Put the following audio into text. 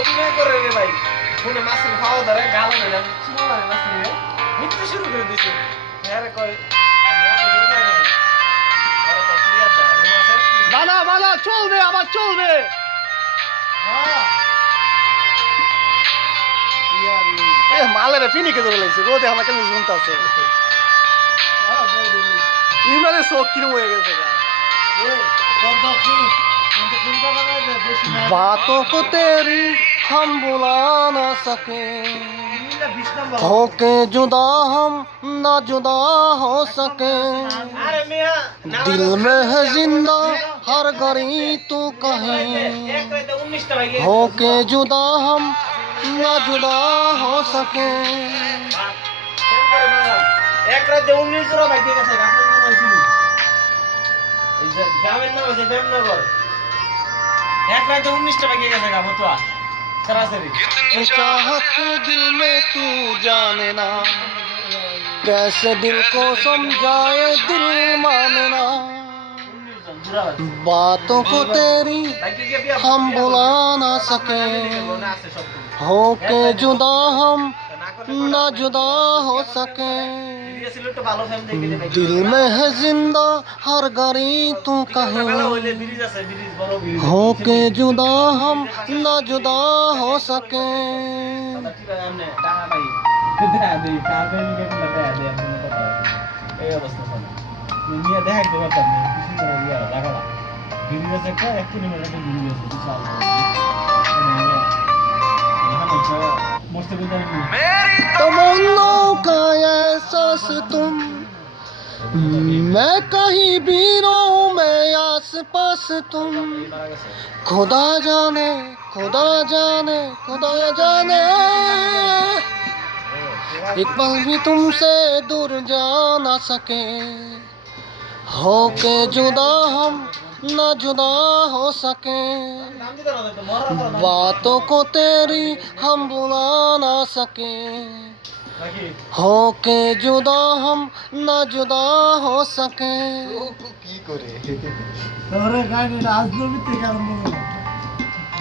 অভিনয় করে রে ভাই ফোনে মাছের খাওয়া ধরে গাল দিলাম চিনো না মাছের মিথ্যে শুরু করে দিছে হ্যাঁ রে কয় বানা বানা চলবে আবার চলবে মালের ফিনিকে ধরে লাগছে রোদে আমাকে শুনতেছে ইমরানের চোখ কিরম হয়ে গেছে बातों को तेरी हम बुला ना सके होके जुदा हम ना जुदा हो सके दिल में है जिंदा हर घड़ी तू कहे होके जुदा हम ना जुदा हो सके এক রাতে 19 জোড়া বাইকে গেছে আপনার নাম হইছিল এই যে গ্রামের নাম আছে দেবনগর এক রাতে 19টা বাইকে গেছে গা ফতুয়া সরাসরি चाहत दिल में तू जाने ना कैसे दिल को समझाए दिल माने ना बातों को तेरी हम बुला ना सके होके जुदा हम ना जुदा हो सके दिल में है जिंदा हर घड़ी तू कहे होके जुदा हम ना जुदा हो सके तमन्नाओं का एहसास तुम मैं कहीं भी रहूं मैं आस पास तुम खुदा जाने खुदा जाने खुदा जाने एक पल भी तुमसे दूर जा ना सके होके जुदा हम ना जुदा हो सके बातों को तेरी हम बुला ना सके होके जुदा हम ना जुदा हो सके কি করে তোরে গানে রাজনীতি থেকে আরম্ভ